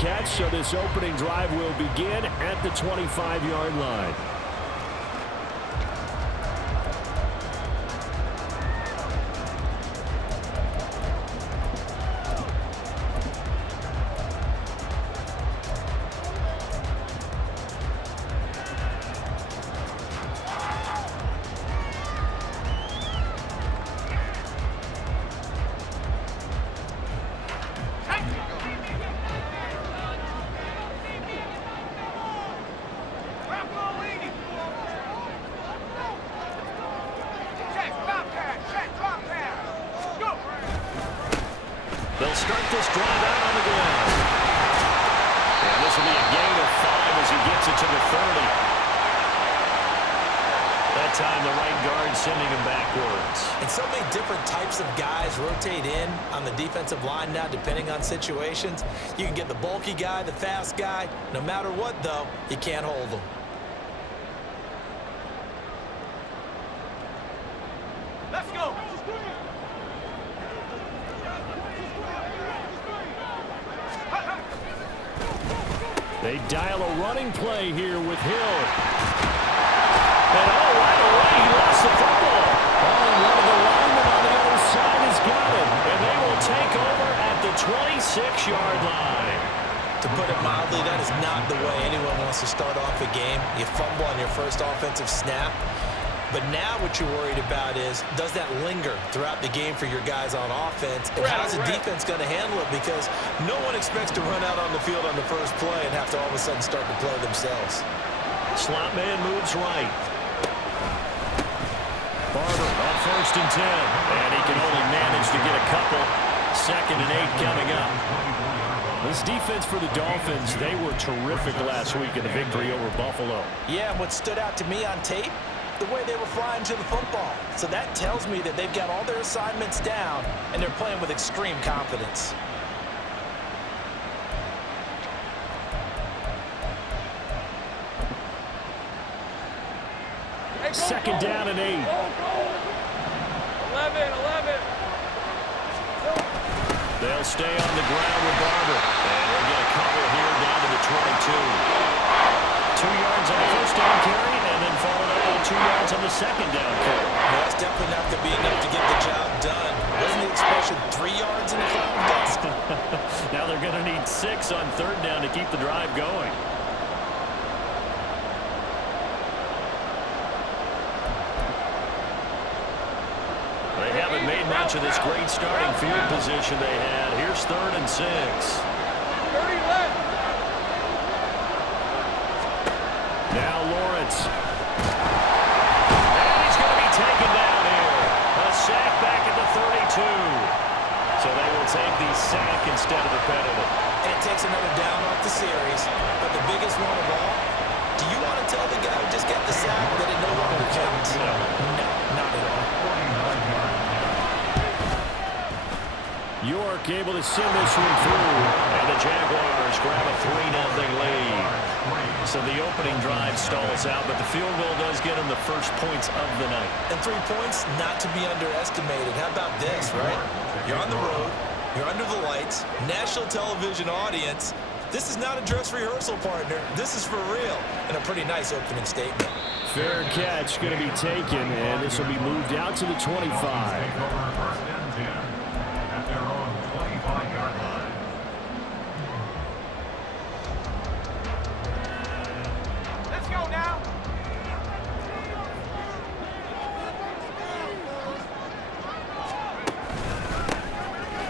catch, so this opening drive will begin at the 25-yard line. They'll start this drive out on the ground. And this will be a gain of 5 as he gets it to the 30. That time the right guard sending him backwards. And so many different types of guys rotate in on the defensive line now depending on situations. You can get the bulky guy, the fast guy. No matter what, though, you can't hold them. Let's go. They dial a running play here with Hill. And right away, he lost the football. And one of the linemen on the other side has got it. And they will take over at the 26-yard line. To put it mildly, that is not the way anyone wants to start off a game. You fumble on your first offensive snap. But now what you're worried about is, does that linger throughout the game for your guys on offense? And how's the defense going to handle it? Because no one expects to run out on the field on the first play and have to all of a sudden start to play themselves. Slot man moves right. Barber on 1st and 10. And he can only manage to get a couple. 2nd and 8 coming up. This defense for the Dolphins, they were terrific last week in the victory over Buffalo. Yeah, and what stood out to me on tape, the way they were flying to the football. So that tells me that they've got all their assignments down and they're playing with extreme confidence. Second down and 8. 11. They'll stay on the ground with Barber. And they'll get a couple here down to the 22. 2 yards on the first down carry, and then followed up on 2 yards on the second down carry. Well, that's definitely not going to be enough to get the job done. Wasn't the expression 3 yards in a cloud of dust? Now they're going to need 6 on 3rd down to keep the drive going. They haven't made much of this great starting field position they had. Here's 3rd and 6. 30 left. Now Lawrence. And he's going to be taken down here. A sack back at the 32. So they will take the sack instead of the penalty. And it takes another down off the series. But the biggest one of all, do you want to tell the guy who just got the sack that it no longer counts? No. No, not at all. York able to send this one through. And the Jaguars grab a 3-0 lead. So the opening drive stalls out, but the field goal does get them the first points of the night. And 3 points, not to be underestimated. How about this, right? You're on the road. You're under the lights. National television audience. This is not a dress rehearsal, partner. This is for real. And a pretty nice opening statement. Fair catch going to be taken, and this will be moved out to the 25.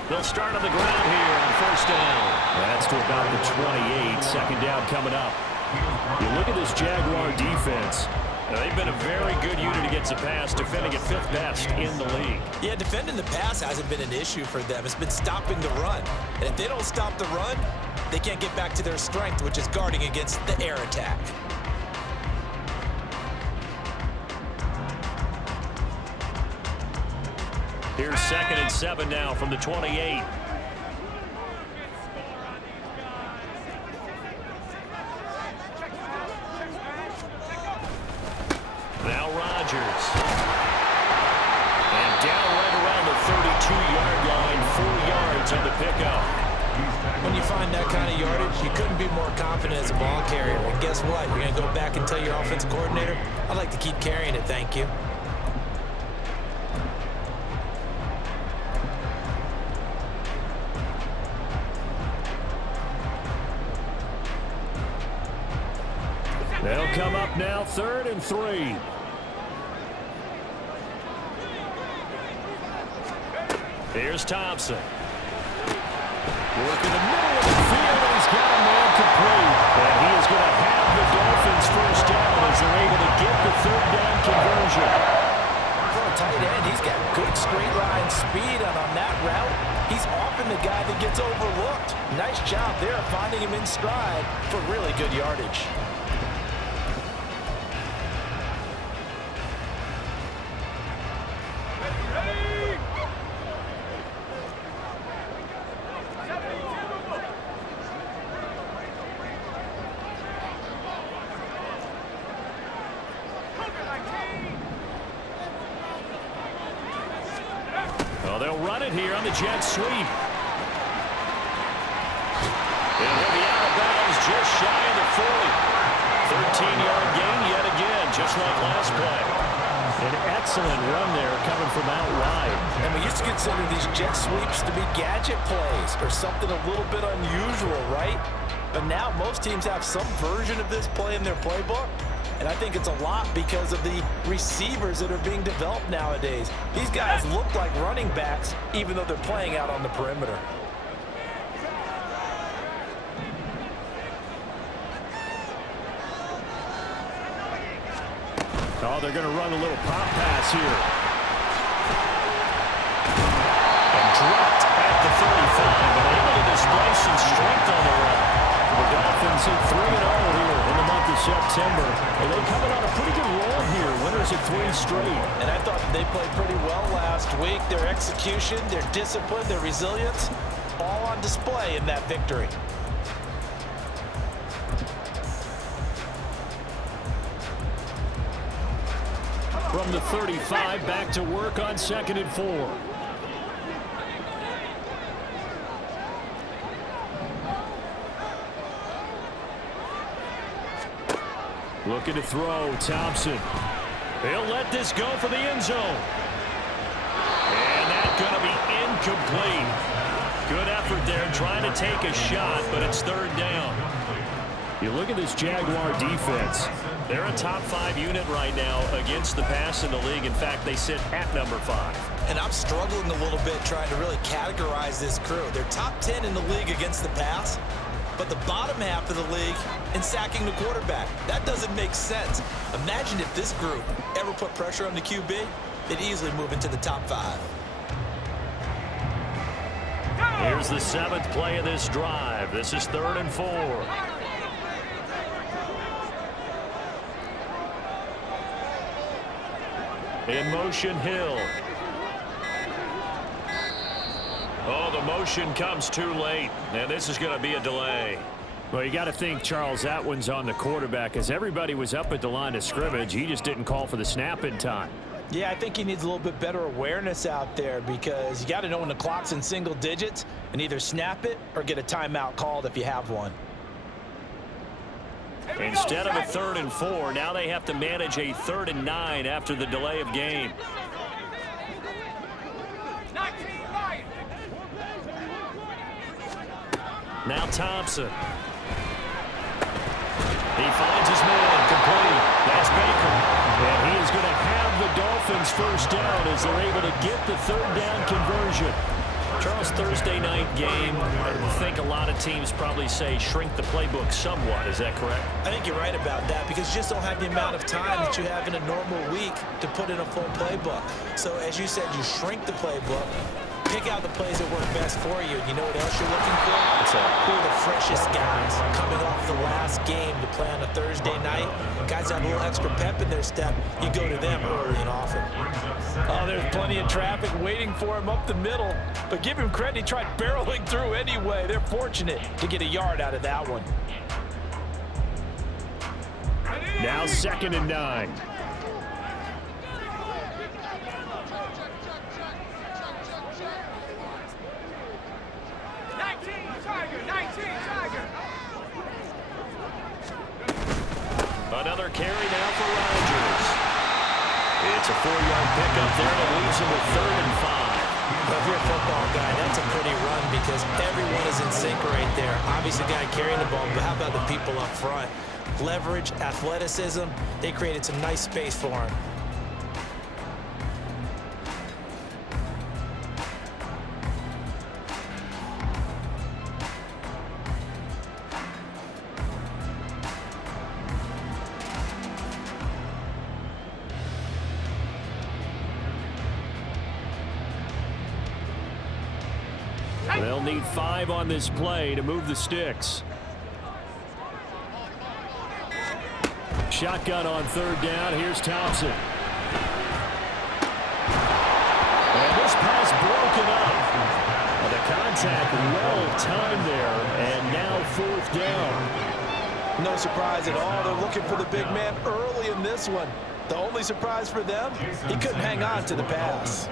They'll start on the ground here on 1st down. That's to about the 28. 2nd down coming up. You look at this Jaguar defense. They've been a very good unit against the pass, defending at 5th best in the league. Yeah, defending the pass hasn't been an issue for them. It's been stopping the run. And if they don't stop the run, they can't get back to their strength, which is guarding against the air attack. Here's 2nd and 7 now from the 28. Now Rodgers. And down right around the 32-yard line, 4 yards on the pickup. When you find that kind of yardage, You couldn't be more confident as a ball carrier. And guess what? You're going to go back and tell your offensive coordinator, I'd like to keep carrying it, thank you. They'll come up now, 3rd and 3. Here's Thompson. Work in the middle of the field, and he's got a man complete. And he is going to have the Dolphins first down as they're able to get the 3rd down conversion. For a tight end, he's got good straight line speed, and on that route, he's often the guy that gets overlooked. Nice job there finding him in stride for really good yardage. Well, they'll run it here on the jet sweep. And he'll be out of bounds just shy of the 40. 13-yard gain yet again, just like last play. An excellent run there coming from out wide. And we used to consider these jet sweeps to be gadget plays or something a little bit unusual, right? But now most teams have some version of this play in their playbook. And I think it's a lot because of the receivers that are being developed nowadays. These guys look like running backs, even though they're playing out on the perimeter. Oh, they're going to run a little pop pass here. And dropped at the 35, but able to display some strength on the run. The Dolphins at 3-0 here in the month of September. And they're coming on a pretty good roll here. Winners of 3 straight. And I thought they played pretty well last week. Their execution, their discipline, their resilience, all on display in that victory. From the 35, back to work on 2nd and 4. Looking to throw, Thompson. He'll let this go for the end zone. And that's going to be incomplete. Good effort there trying to take a shot, but it's 3rd down. You look at this Jaguar defense. They're a top 5 unit right now against the pass in the league. In fact, they sit at number 5. And I'm struggling a little bit trying to really categorize this crew. They're top 10 in the league against the pass, but the bottom half of the league in sacking the quarterback. That doesn't make sense. Imagine if this group ever put pressure on the QB, they'd easily move into the top 5. Here's the 7th play of this drive. This is 3rd and 4. In motion, Hill. Oh, the motion comes too late, and this is going to be a delay. Well, you got to think, Charles, that one's on the quarterback. As everybody was up at the line of scrimmage, he just didn't call for the snap in time. Yeah, I think he needs a little bit better awareness out there because you got to know when the clock's in single digits and either snap it or get a timeout called if you have one. Instead of a 3rd and 4, now they have to manage a 3rd and 9 after the delay of game. Now Thompson. He finds his man complete. That's Baker. And he is going to have the Dolphins first down as they're able to get the 3rd down conversion. Charles, Thursday night game, I think a lot of teams probably say shrink the playbook somewhat. Is that correct? I think you're right about that because you just don't have the amount of time that you have in a normal week to put in a full playbook. So as you said, you shrink the playbook, pick out the plays that work best for you. And you know what else you're looking for? Who are the freshest guys coming off the last game to play on a Thursday night? Guys have a little extra pep in their step. You go to them early and often. Oh, there's plenty of traffic waiting for him up the middle. But give him credit, he tried barreling through anyway. They're fortunate to get a yard out of that one. Now 2nd and 9. carry now for Rodgers. It's a 4-yard pickup there that leaves him with 3rd and 5. Well, if you're a football guy, that's a pretty run because everyone is in sync right there. Obviously, the guy carrying the ball, but how about the people up front? Leverage, athleticism, they created some nice space for him. They'll need 5 on this play to move the sticks. Shotgun on 3rd down. Here's Thompson. And this pass broken up. Well, the contact well timed there, and now 4th down. No surprise at all. They're looking for the big man early in this one. The only surprise for them, he couldn't hang on to the pass. A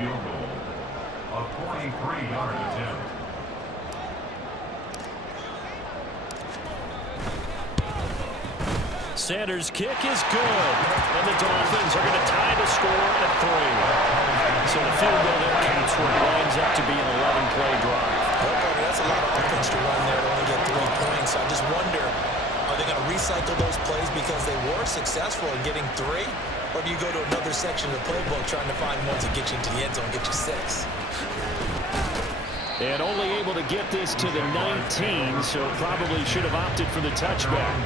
43-yard attempt. Sanders' kick is good. And the Dolphins are going to tie the score at 3. So the field goal there counts for it lines up to be an 11-play drive. Okay, that's a lot of offense to run there to only get 3 points. I just wonder, are they going to recycle those plays because they were successful in getting 3? Or do you go to another section of the playbook trying to find ones that get you into the end zone and get you 6? And only able to get this to the 19, so probably should have opted for the touchback.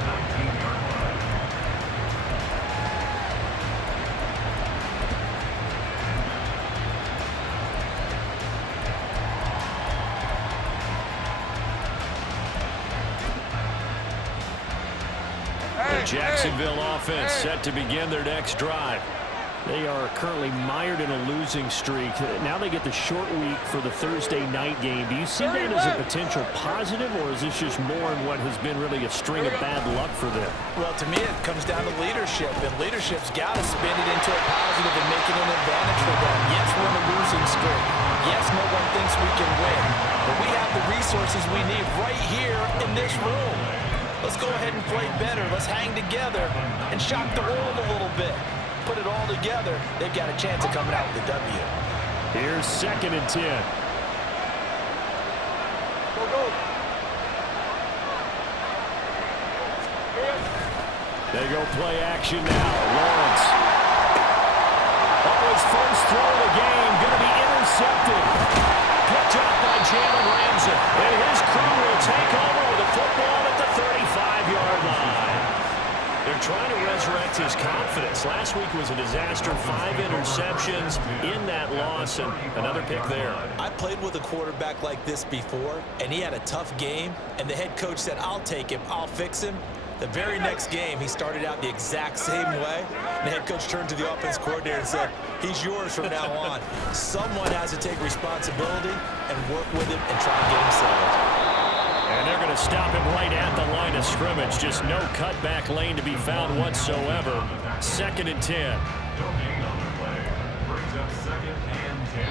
The Jacksonville offense set to begin their next drive. They are currently mired in a losing streak. Now they get the short week for the Thursday night game. Do you see that as a potential positive, or is this just more in what has been really a string of bad luck for them? Well, to me, it comes down to leadership, and leadership's got to spin it into a positive and make it an advantage for them. Yes, we're in a losing streak. Yes, no one thinks we can win, but we have the resources we need right here in this room. Let's go ahead and play better. Let's hang together and shock the world a little bit. Put it all together, they've got a chance of coming out with a W. Here's 2nd and 10. Go, go. They go play action now. Lawrence. Oh, his first throw of the game going to be intercepted. Picked up by Jalen Ramsey. And his crew will take over with the football at the 35-yard line. They're trying to resurrect his confidence. Last week was a disaster. 5 interceptions in that loss, and another pick there. I played with a quarterback like this before, and he had a tough game, and the head coach said, I'll take him, I'll fix him. The very next game, he started out the exact same way. The head coach turned to the offense coordinator and said, he's yours from now on. Someone has to take responsibility and work with him and try and get him settled. And they're going to stop him right at the line of scrimmage. Just no cutback lane to be found whatsoever. 2nd and 10.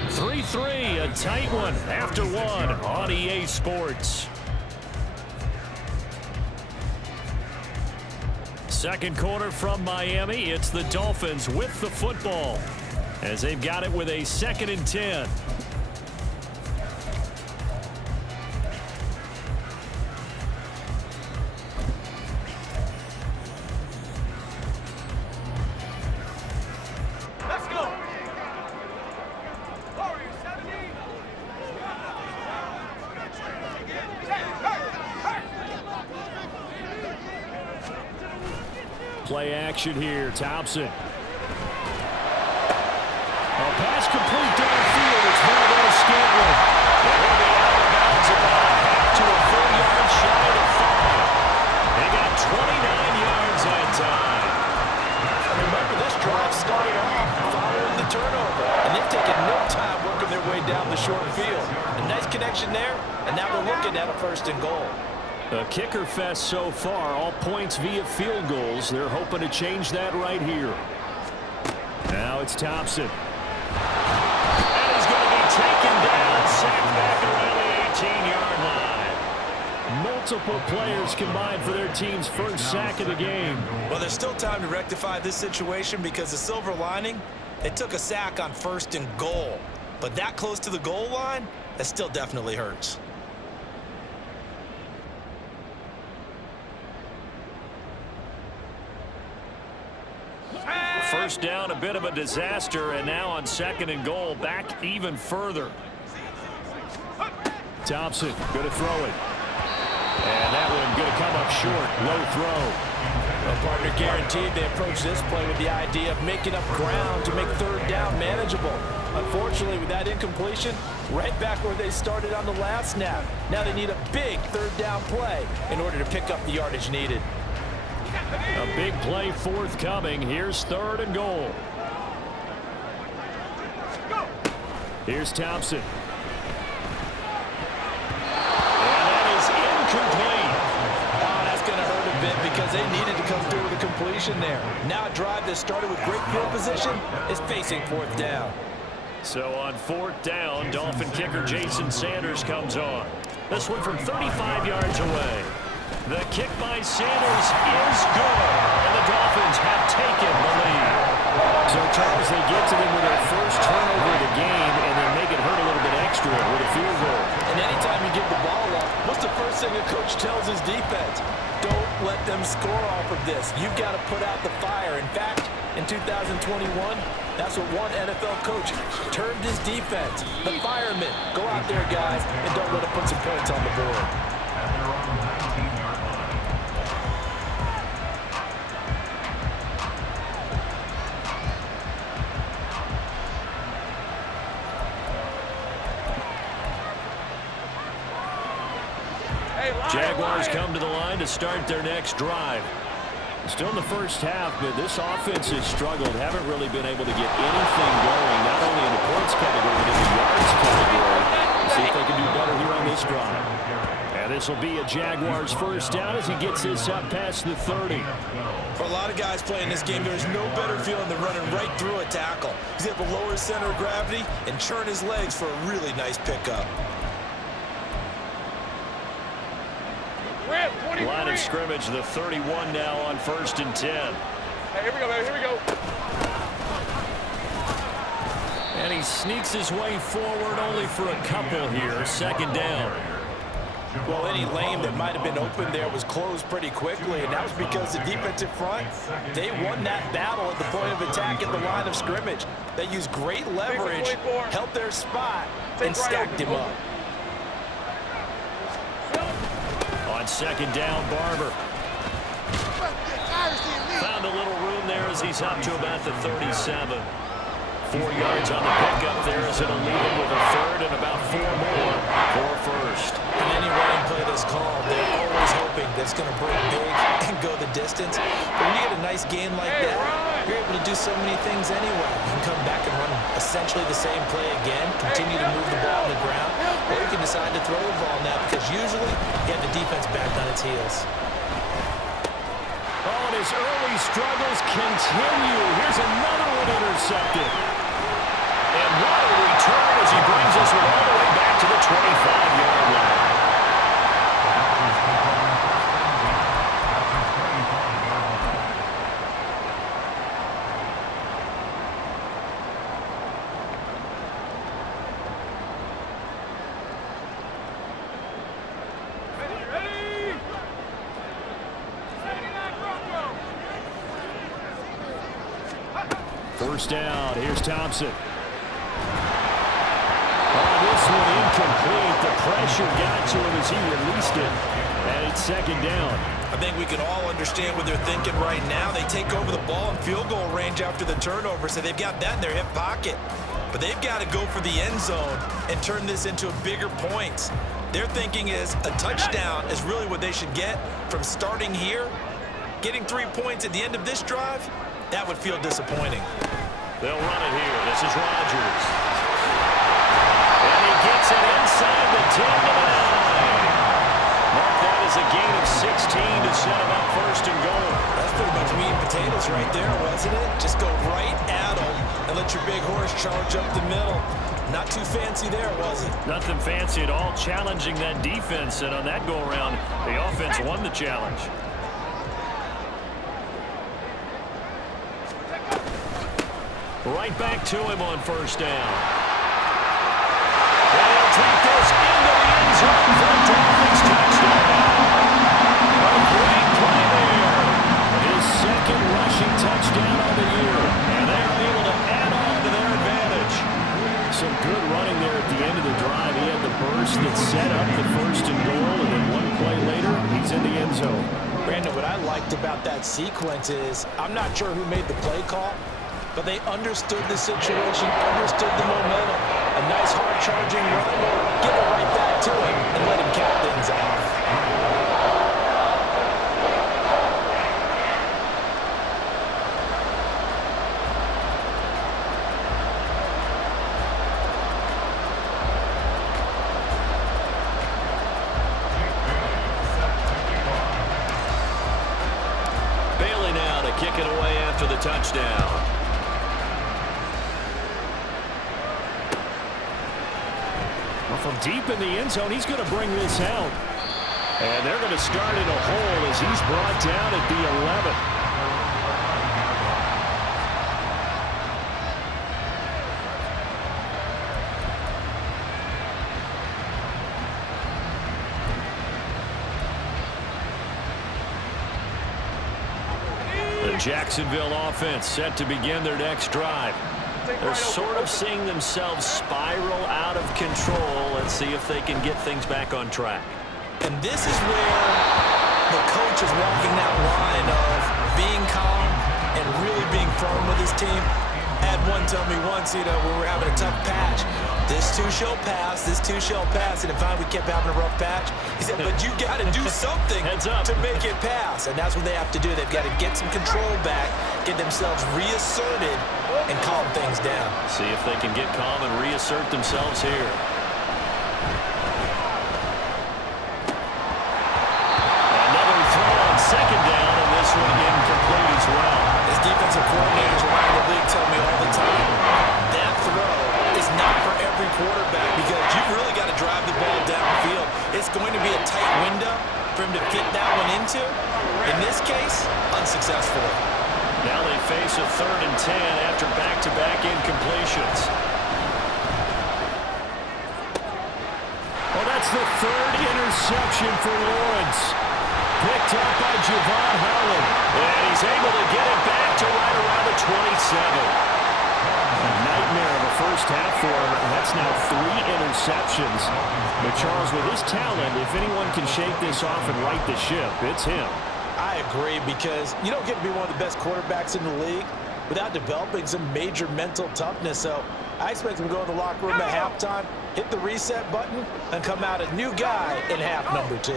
3-3, a tight one after 1 on EA Sports. Second quarter from Miami. It's the Dolphins with the football as they've got it with a 2nd and 10. Let's go. Warriors 17. Play action here. Thompson. A pass complete downfield. It's Valdez Scantling. And he'll be out of bounds about half to a 4-yard shy of 5. They got 29 yards that time. Remember, this drive started off following the turnover, and they've taken no time working their way down the short field. A nice connection there, and now we're looking at a 1st and goal. A kicker fest so far, all points via field goals. They're hoping to change that right here. Now it's Thompson. And he's going to be taken down, sacked back around the 18-yard line. multiple players combined for their team's first sack of the game. Well, there's still time to rectify this situation because the silver lining, they took a sack on 1st and goal. But that close to the goal line, that still definitely hurts. First down, a bit of a disaster, and now on 2nd and goal, back even further. Thompson going to throw it. And that one going to come up short. Low throw. Well, partner guaranteed they approach this play with the idea of making up ground to make 3rd down manageable. Unfortunately, with that incompletion, right back where they started on the last snap. Now they need a big 3rd down play in order to pick up the yardage needed. A big play forthcoming. Here's 3rd and goal. Here's Thompson. And that is incomplete. Oh, that's going to hurt a bit because they needed to come through with a completion there. Now a drive that started with great field position is facing 4th down. So on 4th down, Dolphin kicker Jason Sanders comes on. This one from 35 yards away. The kick by Sanders is good, and the Dolphins have taken the lead. So, Charles, they get to them with their first turnover of the game and then make it hurt a little bit extra with a field goal. And anytime you give the ball up, what's the first thing a coach tells his defense? Don't let them score off of this. You've got to put out the fire. In fact, in 2021, that's what one NFL coach termed his defense. The firemen. Go out there, guys, and don't let them put some points on the board. Jaguars come to the line to start their next drive. Still in the first half, but this offense has struggled. Haven't really been able to get anything going, not only in the points category, but in the yards category. Let's see if they can do better here on this drive. And this will be a Jaguars first down as he gets this up past the 30. For a lot of guys playing this game, there's no better feeling than running right through a tackle. He's able to lower his center of gravity and churn his legs for a really nice pickup. Line of scrimmage, the 31 now on 1st and 10. Hey, here we go, baby. Here we go. And he sneaks his way forward only for a couple here. 2nd down. Well, any lane that might have been open there was closed pretty quickly, and that was because the defensive front, they won that battle at the point of attack at the line of scrimmage. They used great leverage, held their spot, and stacked him up. On 2nd down, Barber. Found a little room there as he's up to about the 37. 4 yards on the pickup there as it'll leave him with a 3rd and about 4 more for 1st. In any running play that's called, they're always hoping that's going to break big and go the distance. But when you get a nice game like that, you're able to do so many things anyway. You can come back and run essentially the same play again, continue to move the ball on the ground, or you can decide to throw the ball now because usually you have the defense back on its heels. Oh, and his early struggles continue. Here's another one intercepted. And what a return as he brings us all the way back to the 25-yard line. First down, here's Thompson. This one incomplete. The pressure got to him as he released it. And it's 2nd down. I think we can all understand what they're thinking right now. They take over the ball in field goal range after the turnover, so they've got that in their hip pocket. But they've got to go for the end zone and turn this into a bigger points. Their thinking is a touchdown is really what they should get from starting here. Getting 3 points at the end of this drive, that would feel disappointing. They'll run it here. This is Rodgers. And he gets it inside the 10 to the 9. Mark that as a gain of 16 to set him up 1st and goal. That's pretty much meat and potatoes right there, wasn't it? Just go right at him and let your big horse charge up the middle. Not too fancy there, was it? Nothing fancy at all, challenging that defense, and on that go-around, the offense won the challenge. Right back to him on first down. And he'll take this into the end zone for a Dolphins touchdown. A great play there. His second rushing touchdown on the year. And they are able to add on to their advantage. Some good running there at the end of the drive. He had the burst that set up the first and goal, and then one play later, he's in the end zone. Brandon, what I liked about that sequence is I'm not sure who made the play call, but they understood the situation, understood the momentum. A nice hard-charging run, give it right back to him and let him cap things off. Bailey now to kick it away after the touchdown. From deep in the end zone, he's going to bring this out. And they're going to start in a hole as he's brought down at the 11. The Jacksonville offense set to begin their next drive. They're sort of seeing themselves spiral out of control. Let's see if they can get things back on track. And this is where the coach is walking that line of being calm and really being firm with his team. I had one tell me once, when we were having a tough patch, this too shall pass, this too shall pass. And if we kept having a rough patch, he said, but you got to do something to make it pass. And that's what they have to do. They've got to get some control back, get themselves reasserted, and calm things down. See if they can get calm and reassert themselves here. Another throw on second down, and this one incomplete as well. As defensive coordinators around the league tell me all the time, that throw is not for every quarterback because you've really got to drive the ball downfield. It's going to be a tight window for him to fit that one into. In this case, unsuccessfully. Now they face a 3rd and 10 after back-to-back incompletions. Well, that's the 3rd interception for Lawrence. Picked up by Javon Holland. And he's able to get it back to right around the 27. A nightmare of a first half for him. That's now 3 interceptions. But Charles, with his talent, if anyone can shake this off and right the ship, it's him. I agree, because you don't get to be one of the best quarterbacks in the league without developing some major mental toughness. So I expect him to go in the locker room at halftime, hit the reset button, and come out a new guy in half number 2.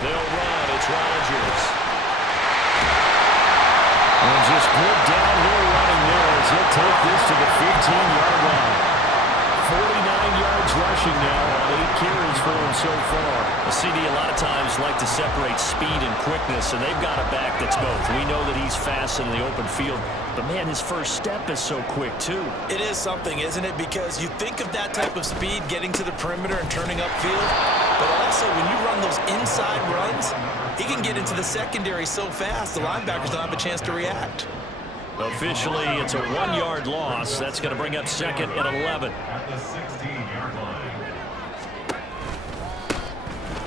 They'll run. It's Rodgers. And just good downhill running there as he'll take this to the 15-yard line. 49 yards rushing now on 8 carries for him so far. The CD a lot of times like to separate speed and quickness, and they've got a back that's both. We know that he's fast in the open field, but man, his first step is so quick too. It is something, isn't it? Because you think of that type of speed getting to the perimeter and turning upfield, but also when you run those inside runs, he can get into the secondary so fast the linebackers don't have a chance to react. Officially, it's a 1-yard loss. That's going to bring up 2nd and 11. At the 16-yard line.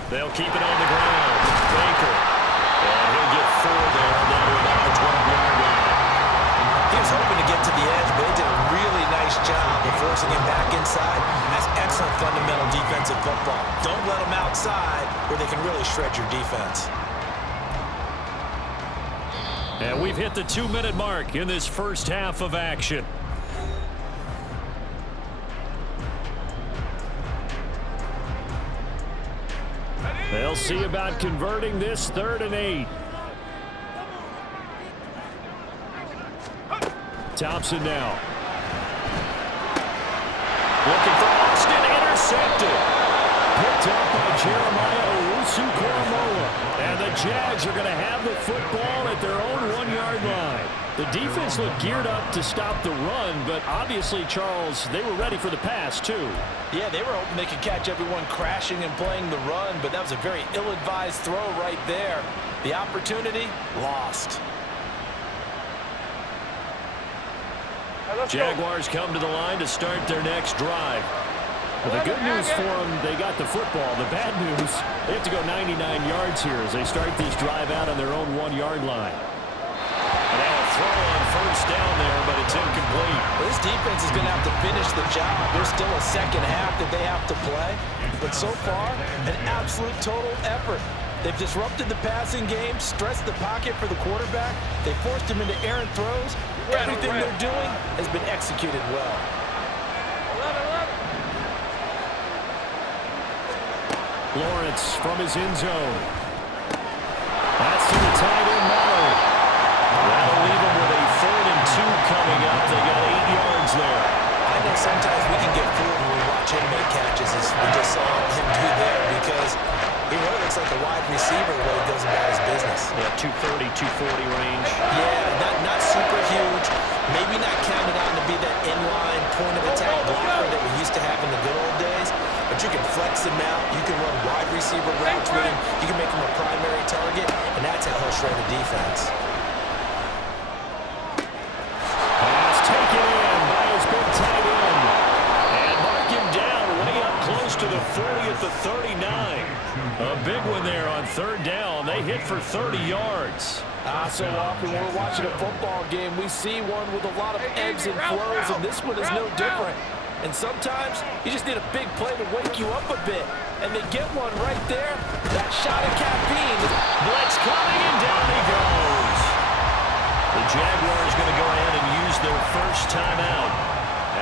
They'll keep it on the ground. Baker. And he'll get 4 there down to about the 12-yard line. He was hoping to get to the edge, but they did a really nice job of forcing him back inside. That's excellent fundamental defensive football. Don't let them outside where they can really shred your defense. And we've hit the 2-minute mark in this first half of action. They'll see about converting this 3rd and 8. Thompson now. Looking for Austin, intercepted. picked up by Jeremiah Owusu-Koramoah. And the Jags are going to have the football at their own 1-yard line. The defense looked geared up to stop the run, but obviously, Charles, they were ready for the pass, too. Yeah, they were hoping they could catch everyone crashing and playing the run, but that was a very ill-advised throw right there. The opportunity, lost. Jaguars come to the line to start their next drive. Well, the good news for them, they got the football. The bad news, they have to go 99 yards here as they start this drive out on their own 1-yard line. And now a throw on first down there, but it's incomplete. Well, this defense is going to have to finish the job. There's still a second half that they have to play. But so far, an absolute total effort. They've disrupted the passing game, stressed the pocket for the quarterback. They forced him into errant throws. Everything they're doing has been executed well. Lawrence from his end zone. That's to the tight end, Mallory. That'll leave him with a 3rd and 2 coming up. They got 8 yards there. I know sometimes we can get fooled when we watch him make catches, as we just saw him do there, because he really looks like a wide receiver when he goes about his business. Yeah, 230, 240 range. Yeah, not super huge. Maybe not counted on to be that inline point-of-attack blocker that we used to have in the good old days. But you can flex him out. You can run wide receiver routes with him. You can make him a primary target, and that's how he'll shred a defense. Pass taken in by his big tight end. And mark him down way up close to the 40 at the 39. A big one there on 3rd down. They hit for 30 yards. So often when we're watching a football game, we see one with a lot of ebbs and flows, and this one is no different. And sometimes you just need a big play to wake you up a bit. And they get one right there. That shot of caffeine. Blitz coming, and down he goes. The Jaguars going to go ahead and use their first timeout,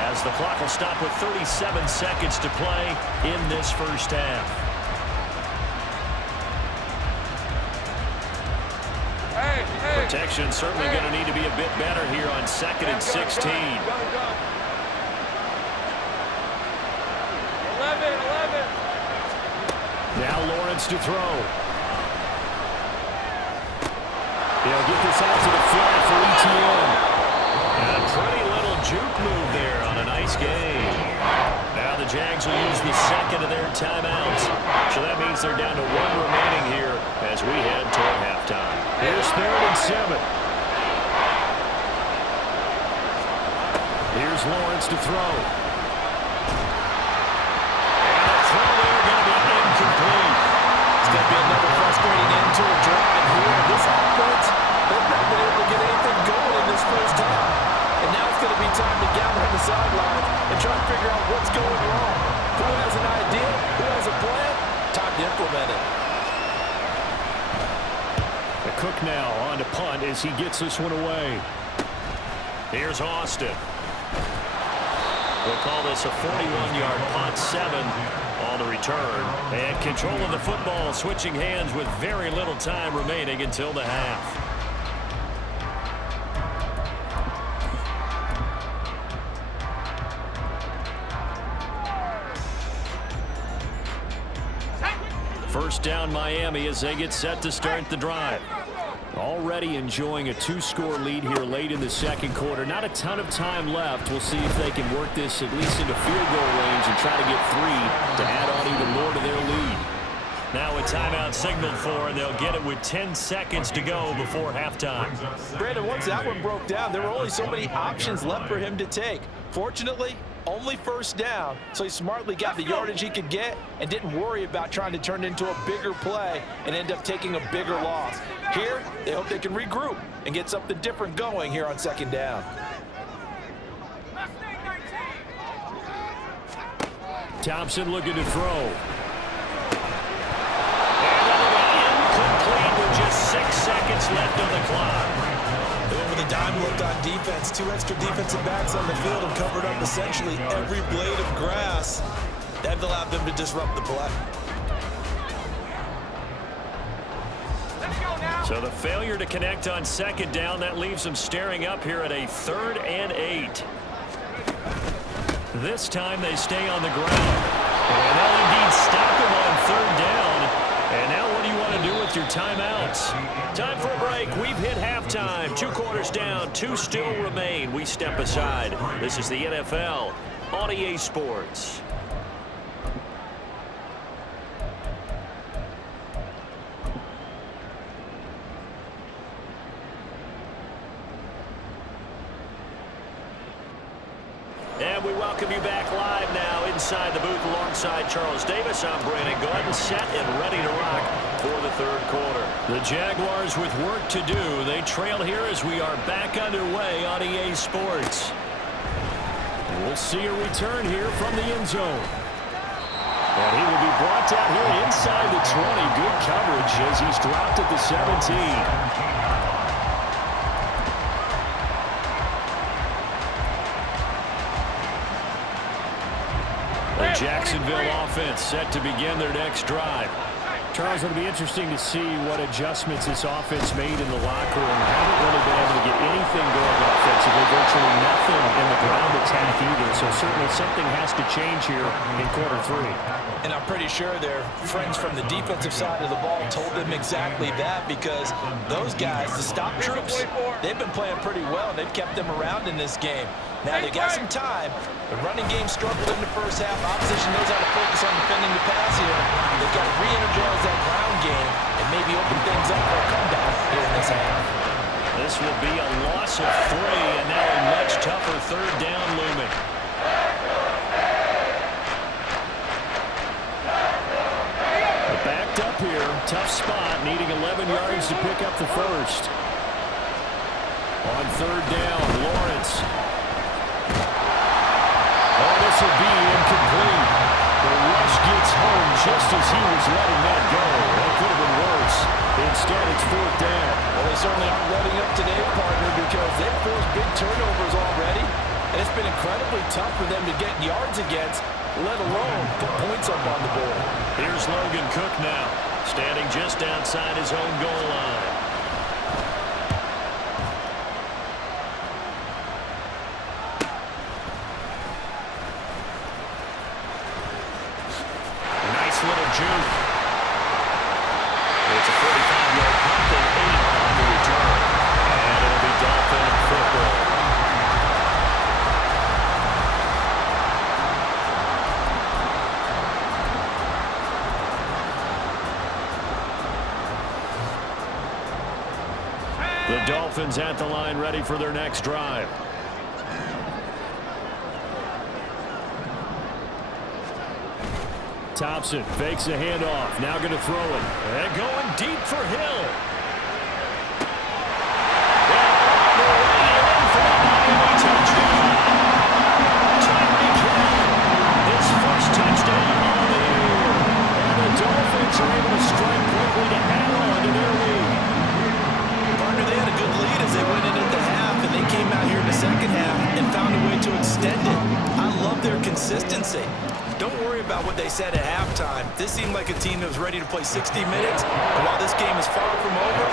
as the clock will stop with 37 seconds to play in this first half. Protection certainly going to need to be a bit better here on 2nd and 16. Now Lawrence to throw. He'll get this out to the flat for ETN. And a pretty little juke move there on a nice game. Now the Jags will use the 2nd of their timeouts. So that means they're down to 1 remaining here as we head toward halftime. Here's 3rd and 7. Here's Lawrence to throw. It's going to be another frustrating end to a drive here. This offense, they've not been able to get anything going in this first half. And now it's going to be time to gather on the sidelines and try to figure out what's going wrong. Who has an idea? Who has a plan? Time to implement it. The Cook now on to punt as he gets this one away. Here's Austin. We'll call this a 41-yard punt, 7 on the return. And control of the football, switching hands with very little time remaining until the half. First down Miami as they get set to start the drive. Already enjoying a 2-score lead here late in the second quarter. Not a ton of time left. We'll see if they can work this at least into field goal range and try to get 3 to add on even more to their lead. Now a timeout signaled for, and they'll get it with 10 seconds to go before halftime. Brandon, once that one broke down, there were only so many options left for him to take. Fortunately, only first down, so he smartly got the yardage he could get and didn't worry about trying to turn it into a bigger play and end up taking a bigger loss. Here, they hope they can regroup and get something different going here on 2nd down. Thompson looking to throw. And incomplete with just 6 seconds left on the clock. They went with a dime look on defense. 2 extra defensive backs on the field and covered up essentially every blade of grass. That allowed them to disrupt the play. So the failure to connect on 2nd down, that leaves them staring up here at a 3rd and 8. This time they stay on the ground. And they'll indeed stop him on third down. And now what do you want to do with your timeouts? Time for a break. We've hit halftime. 2 quarters down. 2 still remain. We step aside. This is the NFL on EA Sports. And we welcome you back live now inside the booth alongside Charles Davis. I'm Brandon Gordon, set and ready to rock for the third quarter. The Jaguars with work to do. They trail here as we are back underway on EA Sports. We'll see a return here from the end zone. And he will be brought down here inside the 20. Good coverage as he's dropped at the 17. The Jacksonville offense set to begin their next drive. Charles, it'll be interesting to see what adjustments this offense made in the locker room. Haven't really been able to get anything going offensively, virtually nothing in the ground attack either. So certainly something has to change here in quarter 3. And I'm pretty sure their friends from the defensive side of the ball told them exactly that, because those guys, the stop troops, they've been playing pretty well. They've kept them around in this game. Now they got some time. The running game struggled in the first half. Opposition knows how to focus on defending the pass here. They've got to re-energize that ground game and maybe open things up for a comeback here in this half. This will be a loss of 3, and now a much tougher third down looming. Backed up here, tough spot, needing 11 yards to pick up the first. On third down, Lawrence. Oh, this will be incomplete. The rush gets home just as he was letting that go. That could have been worse. Instead, it's fourth down. Well, they certainly aren't letting up today, partner, because they've forced big turnovers already. And it's been incredibly tough for them to get yards against, let alone put points up on the board. Here's Logan Cook now, standing just outside his own goal line. Nice little juke. It's a 45-yard punt and 8 on the return. And it'll be Dolphin football. The Dolphins at the line, ready for their next drive. Thompson fakes a handoff. Now going to throw it. And going deep for Hill. And all the way in for a Miami touchdown. Tyreek Hill, his first touchdown on the year. And the Dolphins are able to strike quickly to add on to their lead. Partner, they had a good lead as they went into the half, and they came out here in the second half and found a way to extend it. I love their consistency. Don't worry about what they said at halftime. This seemed like a team that was ready to play 60 minutes. And while this game is far from over,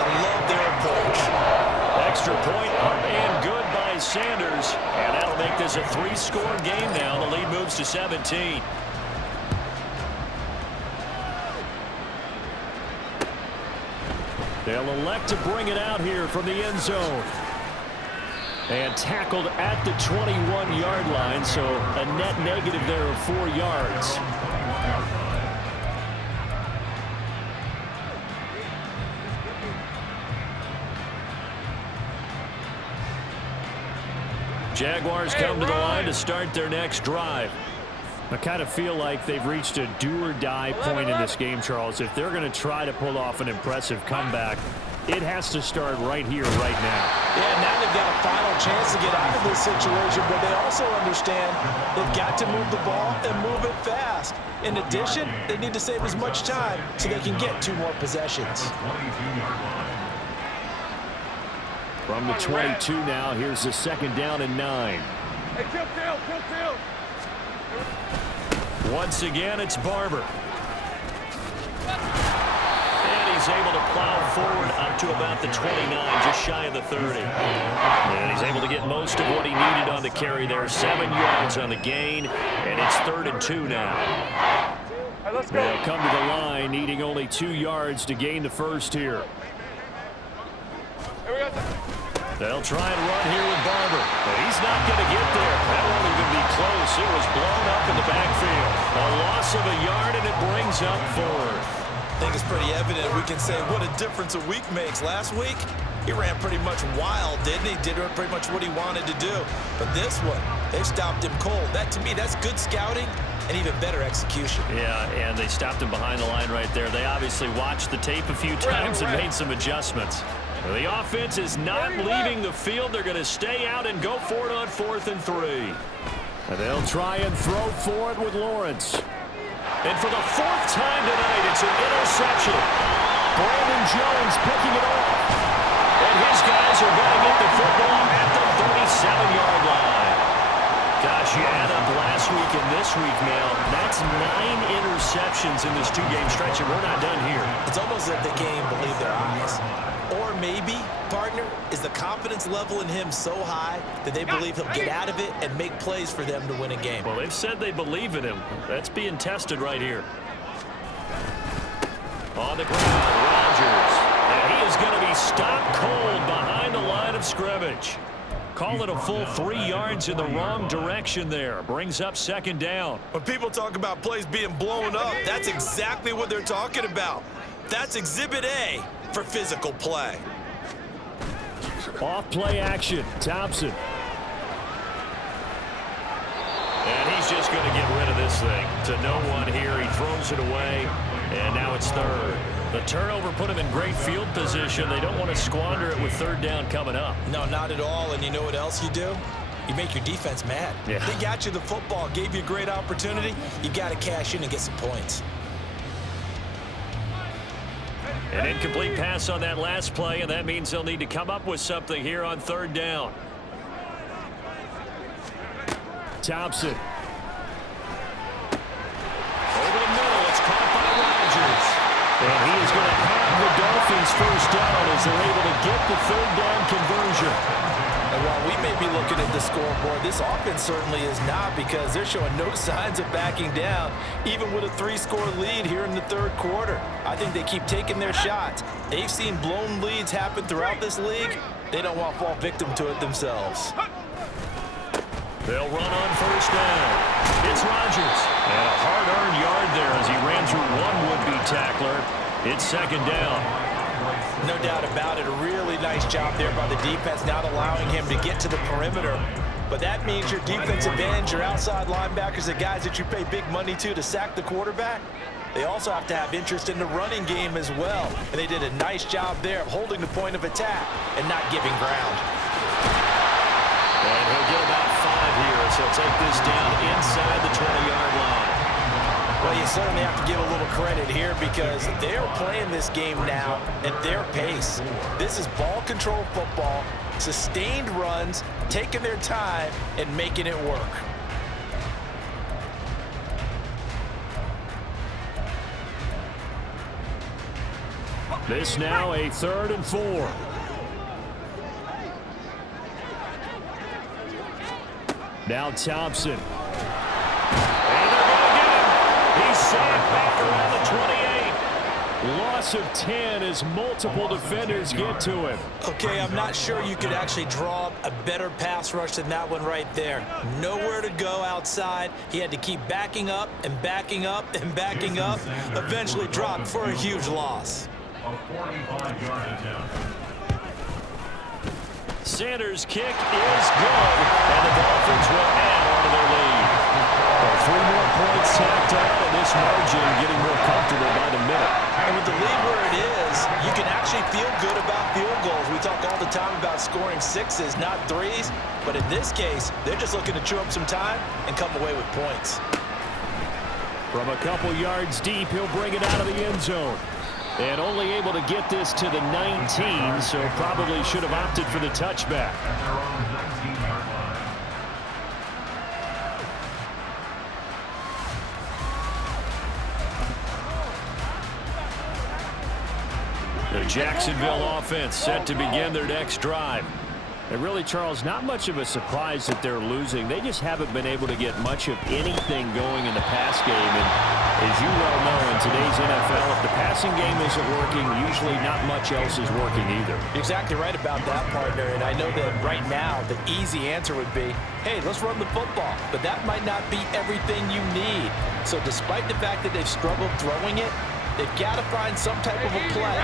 I love their approach. Extra point up and good by Sanders. And that'll make this a 3-score game now. The lead moves to 17. They'll elect to bring it out here from the end zone. And tackled at the 21-yard line, so a net negative there of 4 yards. Jaguars come to the line to start their next drive. I kind of feel like they've reached a do-or-die point in this game, Charles. If they're going to try to pull off an impressive comeback, it has to start right here, right now. Yeah, now they've got a final chance to get out of this situation, but they also understand they've got to move the ball and move it fast. In addition, they need to save as much time so they can get 2 more possessions. From the 22 now, here's the 2nd down and 9. Hey, kill. Once again, it's Barber. And he's is able to plow forward up to about the 29, just shy of the 30. And he's able to get most of what he needed on the carry there. 7 yards on the gain, and it's 3rd and 2 now. Hey, let's go. They'll come to the line, needing only 2 yards to gain the first here. Hey, we got They'll try and run here with Barber. But he's not going to get there. That won't even be close. It was blown up in the backfield. A loss of a yard, and it brings up 4th. I think it's pretty evident. We can say what a difference a week makes. Last week, he ran pretty much wild, didn't he? Did pretty much what he wanted to do. But this one, they stopped him cold. That, to me, that's good scouting and even better execution. Yeah, and they stopped him behind the line right there. They obviously watched the tape a few times and made some adjustments. The offense is not leaving the field. They're going to stay out and go for it on 4th and 3. And they'll try and throw for it with Lawrence. And for the 4th time tonight, it's an interception. Brandon Jones picking it off. And his guys are going to get the football at the 37-yard line. Gosh, you add up last week and this week now, that's 9 interceptions in this 2-game stretch, and we're not done here. It's almost like the game believed their eyes. Or maybe, partner, is the confidence level in him so high that they believe he'll get out of it and make plays for them to win a game. Well, they've said they believe in him. That's being tested right here. On the ground, Rodgers. And he is going to be stopped cold behind the line of scrimmage. Call it a full 3 yards in the wrong direction there. Brings up 2nd down. When people talk about plays being blown up, that's exactly what they're talking about. That's Exhibit A for physical play. Off play action. Thompson. And he's just going to get rid of this thing. To no one here. He throws it away. And now it's 3rd. The turnover put him in great field position. They don't want to squander it with 3rd down coming up. No, not at all. And you know what else you do? You make your defense mad. Yeah. They got you the football, gave you a great opportunity. You got to cash in and get some points. An incomplete pass on that last play, and that means they'll need to come up with something here on 3rd down. Thompson. Over the middle, it's caught by Rodgers. And he is going to have the Dolphins first down as they're able to get the 3rd down conversion. And while we may be looking at the scoreboard, this offense certainly is not, because they're showing no signs of backing down, even with a 3-score lead here in the 3rd quarter. I think they keep taking their shots. They've seen blown leads happen throughout this league. They don't want to fall victim to it themselves. They'll run on 1st down. It's Rodgers. And a hard-earned yard there as he ran through one would-be tackler. It's 2nd down. No doubt about it. A really nice job there by the defense, not allowing him to get to the perimeter. But that means your defensive ends, your outside linebackers, the guys that you pay big money to sack the quarterback, they also have to have interest in the running game as well. And they did a nice job there of holding the point of attack and not giving ground. And he'll get about 5 here as he'll take this down inside the 20-yard line. Well, you certainly have to give a little credit here, because they're playing this game now at their pace. This is ball control football, sustained runs, taking their time and making it work. This now a 3rd and 4. Now Thompson. And they're going to get him. He's sacked back around the 28. Loss of 10 as multiple defenders get to him. Okay, I'm not sure you could actually draw a better pass rush than that one right there. Nowhere to go outside. He had to keep backing up and backing up and backing up. Eventually dropped for a huge loss. A 45-yard attempt. Sanders' kick is good, and the Dolphins will add on to their lead. Well, 3 more points tacked on, and this margin getting more comfortable by the minute. And with the lead where it is, you can actually feel good about field goals. We talk all the time about scoring 6s, not 3s. But in this case, they're just looking to chew up some time and come away with points. From a couple yards deep, he'll bring it out of the end zone. And only able to get this to the 19, so probably should have opted for the touchback. At their own 19-yard line. The Jacksonville offense set to begin their next drive. And really, Charles, not much of a surprise that they're losing. They just haven't been able to get much of anything going in the pass game. And as you well know, in today's NFL, if the passing game isn't working, usually not much else is working either. You're exactly right about that, partner. And I know that right now the easy answer would be, hey, let's run the football. But that might not be everything you need. So despite the fact that they've struggled throwing it, they've got to find some type of a play,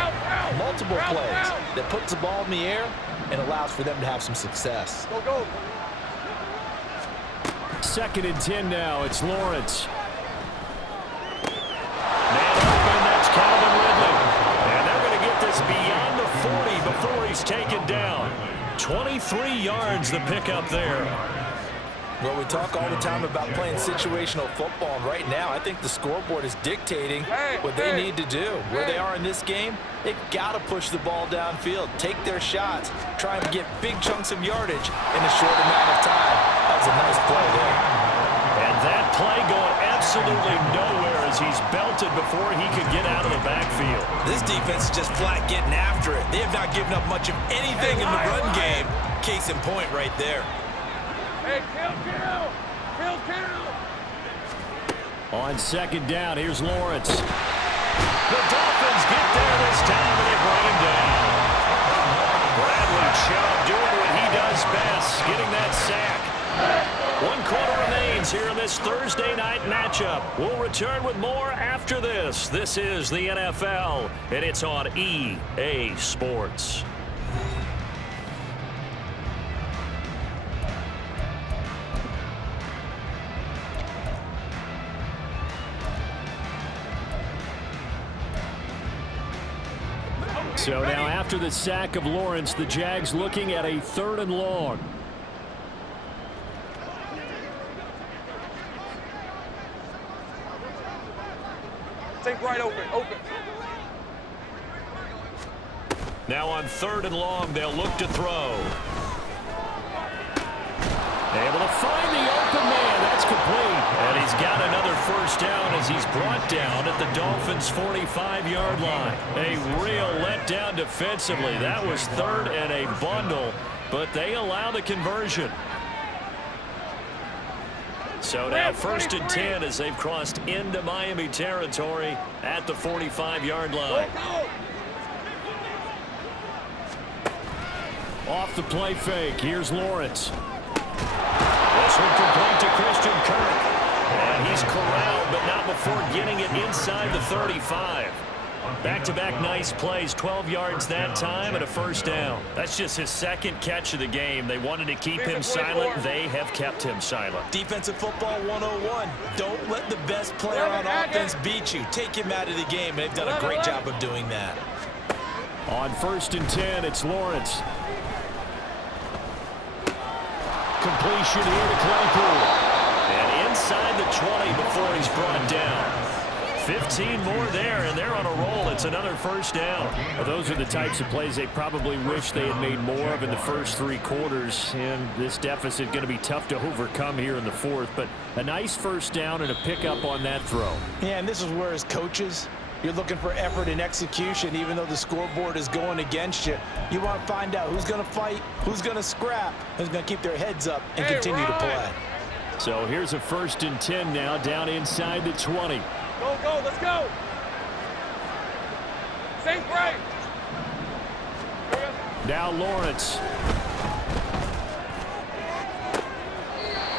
multiple plays, that puts the ball in the air and allows for them to have some success. Go, go. 2nd and 10 now. It's Lawrence. Man open, that's Calvin Ridley. And they're going to get this beyond the 40 before he's taken down. 23 yards the pickup there. Well, we talk all the time about playing situational football, and right now I think the scoreboard is dictating what they need to do. Where they are in this game, they've got to push the ball downfield, take their shots, try and get big chunks of yardage in a short amount of time. That was a nice play there. And that play going absolutely nowhere as he's belted before he could get out of the backfield. This defense is just flat getting after it. They have not given up much of anything in the run game. Case in point right there. Hey, kill. On 2nd down, here's Lawrence. The Dolphins get there this time, and they bring him down. Bradley Chubb doing what he does best, getting that sack. 1 quarter remains here in this Thursday night matchup. We'll return with more after this. This is the NFL, and it's on EA Sports. So now after the sack of Lawrence, the Jags looking at a 3rd and long. Think right, open. Now on 3rd and long, they'll look to throw. Able to find the open man. That's complete. And he's got another 1st down as he's brought down at the Dolphins' 45-yard line. A real letdown defensively. That was 3rd and a bundle, but they allow the conversion. So now 1st and 10 as they've crossed into Miami territory at the 45-yard line. Off the play fake. Here's Lawrence. This one complete to Christian Kirk. And he's corralled, but not before getting it inside the 35. Back-to-back nice plays, 12 yards that time and a 1st down. That's just his 2nd catch of the game. They wanted to keep him silent. They have kept him silent. Defensive football 101. Don't let the best player on offense beat you. Take him out of the game. They've done a great job of doing that. On 1st and 10, it's Lawrence. Completion here to Claypool. And inside the 20 before he's brought down. 15 more there, and they're on a roll. It's another 1st down. Well, those are the types of plays they probably wish they had made more of in the first 3 quarters. And this deficit going to be tough to overcome here in the 4th. But a nice 1st down and a pickup on that throw. Yeah, and this is where as coaches, you're looking for effort and execution. Even though the scoreboard is going against you, you want to find out who's going to fight, who's going to scrap, who's going to keep their heads up and continue to play. So here's a 1st and 10 now, down inside the 20. Go, let's go. Safe break. Now Lawrence.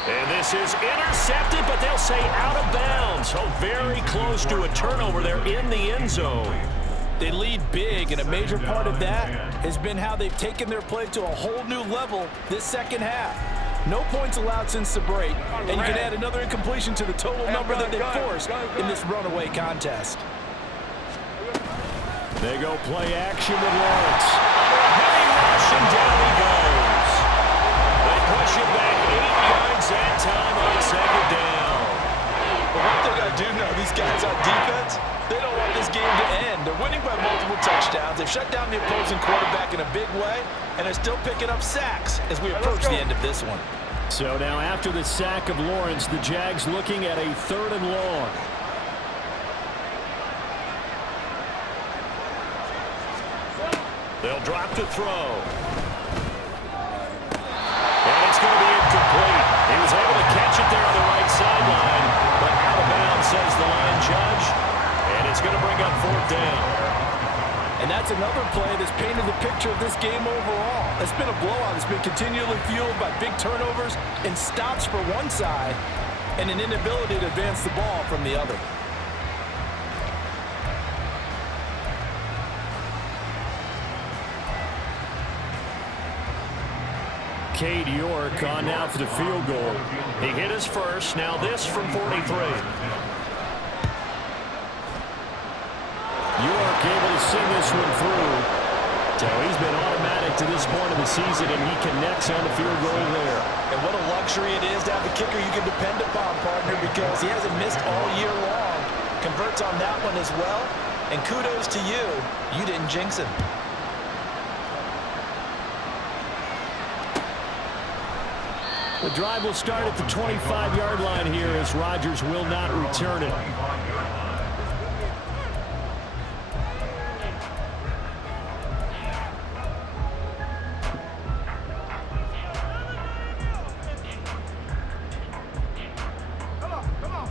And this is intercepted, but they'll say out of bounds. So very close to a turnover there in the end zone. They lead big, and a major part of that has been how they've taken their play to a whole new level this 2nd half. No points allowed since the break, and you can add another incompletion to the total number that they forced in this runaway contest. They go play action with Lawrence. Heavy rush, and down he goes. They push it back 8 yards that time on 2nd down. But one thing I do know, these guys on defense, they don't want this game to end. They're winning by multiple touchdowns. They've shut down the opposing quarterback in a big way, and they're still picking up sacks as we approach the end of this one. So now after the sack of Lawrence, the Jags looking at a 3rd and long. They'll drop to throw. And it's going to be incomplete. He was able to catch it there on the right sideline, but out of bounds, says the line judge. And it's going to bring up 4th down. And that's another play that's painted the picture of this game overall. It's been a blowout. It's been continually fueled by big turnovers and stops for one side and an inability to advance the ball from the other. Cade York on now for the field goal. He hit his first. Now this from 43. York able to sing this one through. So he's been automatic to this point of the season, and he connects on the field goal there. And what a luxury it is to have a kicker you can depend upon, partner, because he hasn't missed all year long. Converts on that one as well. And kudos to you. You didn't jinx him. The drive will start at the 25-yard line here as Rodgers will not return it.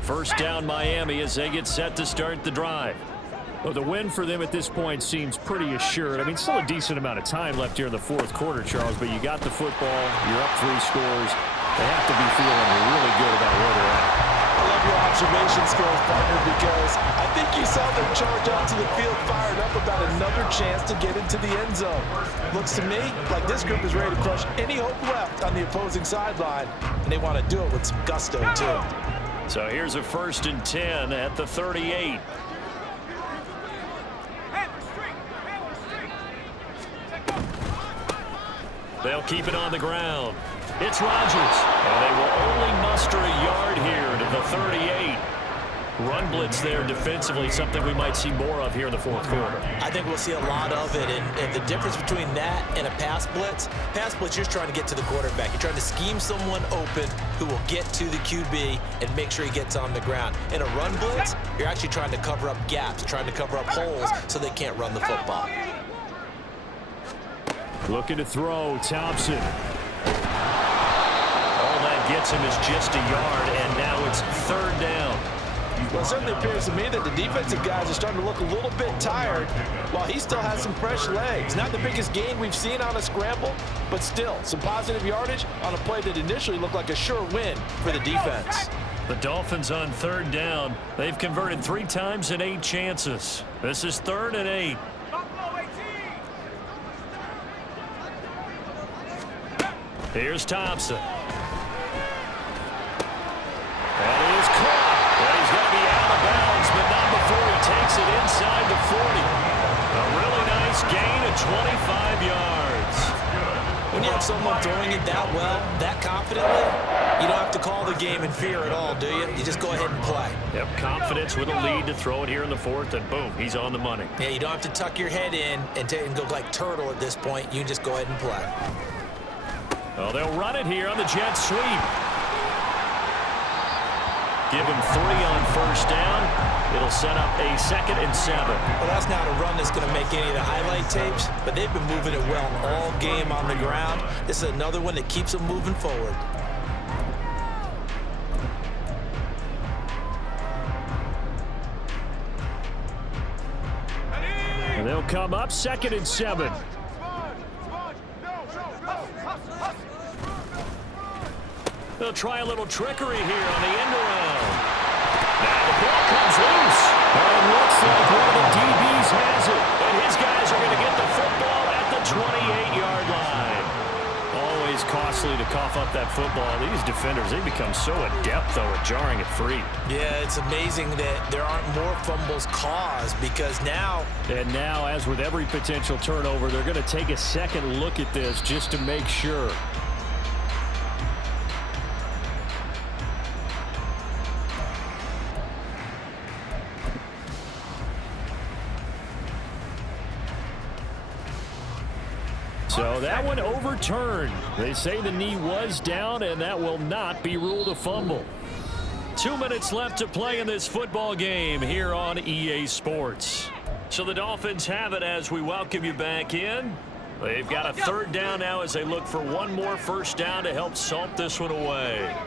First down Miami as they get set to start the drive. Well, the win for them at this point seems pretty assured. I mean, still a decent amount of time left here in the 4th quarter, Charles, but you got the football, you're up 3 scores. They have to be feeling really good about where they're at. I love your observation skills, partner, because I think you saw them charge onto the field fired up about another chance to get into the end zone. Looks to me like this group is ready to crush any hope left on the opposing sideline, and they want to do it with some gusto, too. So here's a 1st and 10 at the 38. They'll keep it on the ground. It's Rodgers, and they will only muster a yard here to the 38. Run blitz there defensively, something we might see more of here in the 4th quarter. I think we'll see a lot of it, and the difference between that and a pass blitz, you're trying to get to the quarterback. You're trying to scheme someone open who will get to the QB and make sure he gets on the ground. In a run blitz, you're actually trying to cover up gaps, trying to cover up holes so they can't run the football. Looking to throw, Thompson. All that gets him is just a yard, and now it's 3rd down. Well, it certainly appears to me that the defensive guys are starting to look a little bit tired while he still has some fresh legs. Not the biggest gain we've seen on a scramble, but still some positive yardage on a play that initially looked like a sure win for the defense. The Dolphins on 3rd down. They've converted 3 times in 8 chances. This is 3rd and 8. Here's Thompson. That is caught. Well, he's going to be out of bounds, but not before he takes it inside the 40. A really nice gain of 25 yards. When you have someone throwing it that well, that confidently, you don't have to call the game in fear at all, do you? You just go ahead and play. Yep, confidence with a lead to throw it here in the 4th, and boom, he's on the money. Yeah, you don't have to tuck your head in and go like turtle at this point. You just go ahead and play. Well, they'll run it here on the jet sweep. Give him 3 on 1st down. It'll set up a 2nd and 7. Well, that's not a run that's going to make any of the highlight tapes, but they've been moving it well all game on the ground. This is another one that keeps them moving forward. And they'll come up 2nd and 7. They'll try a little trickery here on the end around. Now the ball comes loose. And it looks like one of the DBs has it. And his guys are going to get the football at the 28-yard line. Always costly to cough up that football. These defenders, they become so adept, though, at jarring it free. Yeah, it's amazing that there aren't more fumbles caused because now... And now, as with every potential turnover, they're going to take a second look at this just to make sure. So that one overturned. They say the knee was down, and that will not be ruled a fumble. 2 minutes left to play in this football game here on EA Sports. So the Dolphins have it as we welcome you back in. They've got a third down now as they look for one more first down to help salt this one away. Now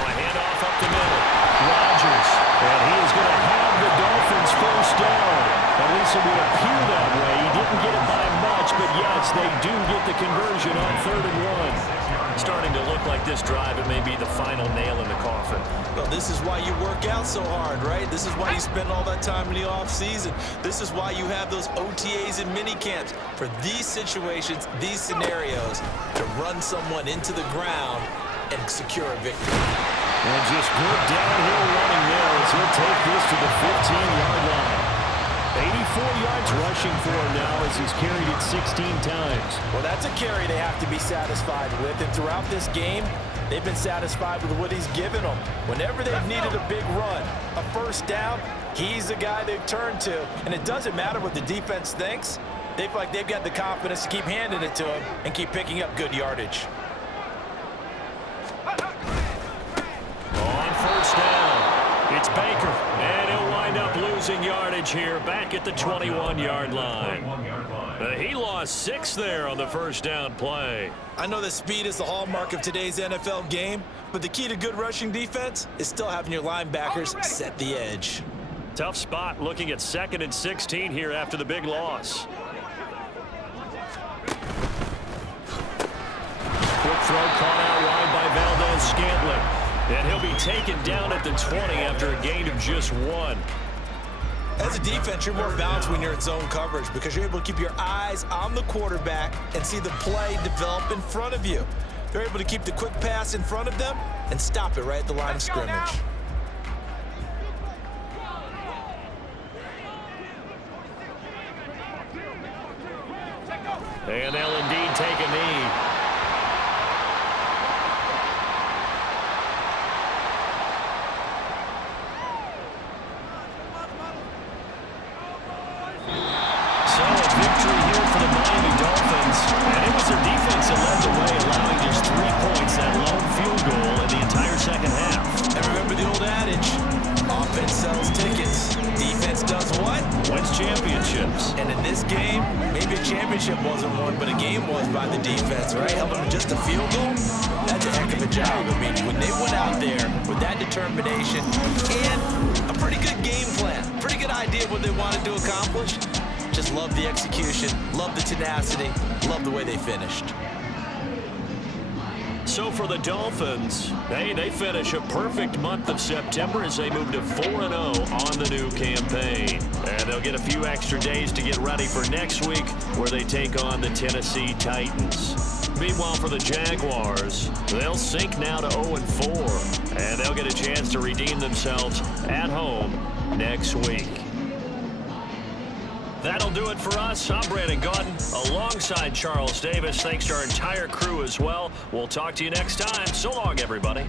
a handoff up the middle. Rodgers. And he is going to have the Dolphins first down. At least it would appear that way. He didn't get it by much, but yes, they do get the conversion on 3rd and 1. Starting to look like this drive, it may be the final nail in the coffin. Well, this is why you work out so hard, right? This is why you spend all that time in the offseason. This is why you have those OTAs and mini camps for these situations, these scenarios, to run someone into the ground and secure a victory. And just good downhill running there as he'll take this to the 15-yard line. 84 yards rushing for him now as he's carried it 16 times. Well, that's a carry they have to be satisfied with. And throughout this game, they've been satisfied with what he's given them. Whenever they've needed a big run, a first down, he's the guy they've turned to. And it doesn't matter what the defense thinks. They feel like they've got the confidence to keep handing it to him and keep picking up good yardage. On first down, it's Baker, and he'll wind up losing yardage here back at the 21-yard line. He lost 6 there on the first down play. I know that speed is the hallmark of today's NFL game, but the key to good rushing defense is still having your linebackers set the edge. Tough spot looking at 2nd and 16 here after the big loss. Quick throw caught out wide by Valdez-Scantling. And he'll be taken down at the 20 after a gain of just 1. As a defense, you're more balanced when you're in zone coverage because you're able to keep your eyes on the quarterback and see the play develop in front of you. They're able to keep the quick pass in front of them and stop it right at the line of scrimmage. And they'll indeed take a knee. So a victory here for the Miami Dolphins. And it was their defense that led the way, allowing just 3 points, that lone field goal in the entire second half. And remember the old adage, offense sells tickets. Defense does what? Wins championships. And in this game, maybe a championship wasn't won, but a game was by the defense, right? Held them to just a field goal. That's a heck of a job. I mean, when they went out there with that determination and a pretty good game plan, pretty good idea of what they wanted to accomplish, just love the execution, love the tenacity, love the way they finished. So for the Dolphins, they finish a perfect month of September as they move to 4-0 on the new campaign. And they'll get a few extra days to get ready for next week where they take on the Tennessee Titans. Meanwhile, for the Jaguars, they'll sink now to 0-4, and they'll get a chance to redeem themselves at home next week. That'll do it for us. I'm Brandon Gaudin alongside Charles Davis. Thanks to our entire crew as well. We'll talk to you next time. So long, everybody.